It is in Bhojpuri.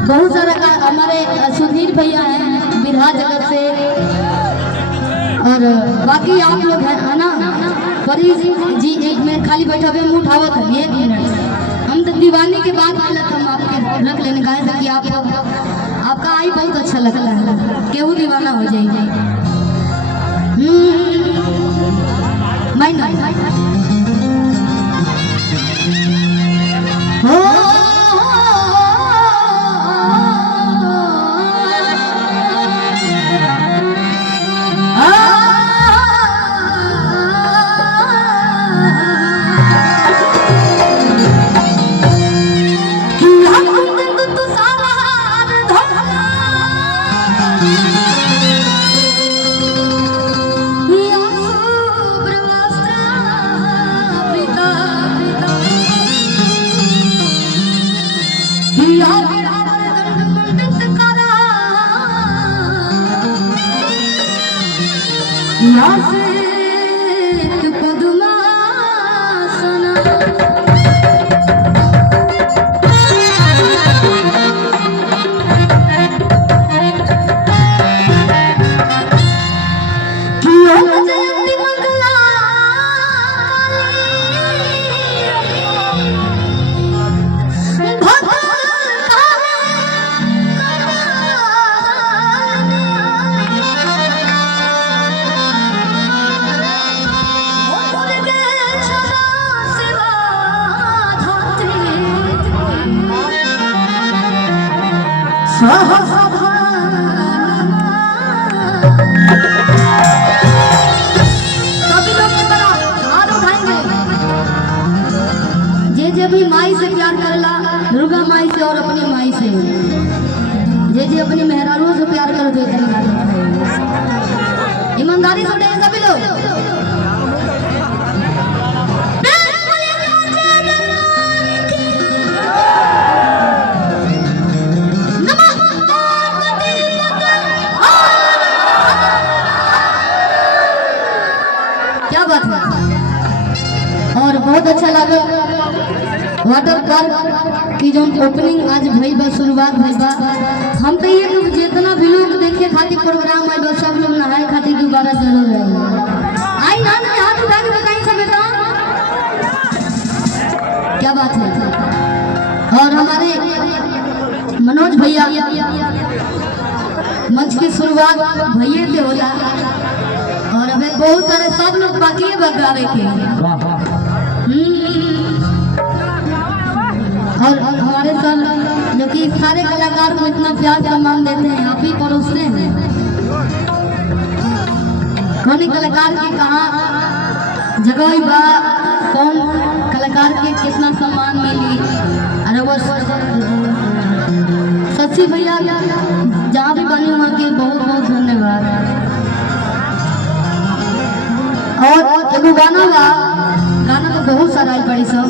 बहुत सारा हमारे सुधीर भैया हैं बिरहा जगत से, और बाकी आप लोग हैं है ना। फरीद जी एक मिनट खाली बैठा हुए मुँह उठाओ था, 1 मिनट। हम तो दीवानी के बाद हालत हम आपके रख लेने गाए थे कि आपका आई बहुत अच्छा लगता है, केहू दीवाना हो जाएगी। मैं भी माई से प्यार करला, दुर्गा माई से और अपनी माई से, जे अपनी मेहरारू से प्यार कर दे। ईमानदारी से दे सभी लोग। क्या बात है। और बहुत अच्छा लगा वाटर पार्क की जो ओपनिंग आज भई बा, शुरुआत भई बा। हम तो ये कि जितना भी लोग देखे खातिर प्रोग्राम आए सब लोग नहाए खातिर दोबारा जरूर आए। आई ना हाथ उठा के बताई सब बेटा, क्या बात है। और हमारे मनोज भैया मंच की शुरुआत भैया से होला, और अभी बहुत सारे सब लोग बाकी है बगावे के। और हमारे सर जो कि सारे कलाकार को इतना प्यार सम्मान देते हैं, आप ही परोसते हैं। कौन कलाकार की कहाँ जगह बा, कौन कलाकार के कितना सम्मान मिली। अरे वो सच्ची भैया जहाँ भी बनी वहाँ के बहुत बहुत धन्यवाद। और एगो गाना बा, गाना तो बहुत सारा आई पड़ी सब,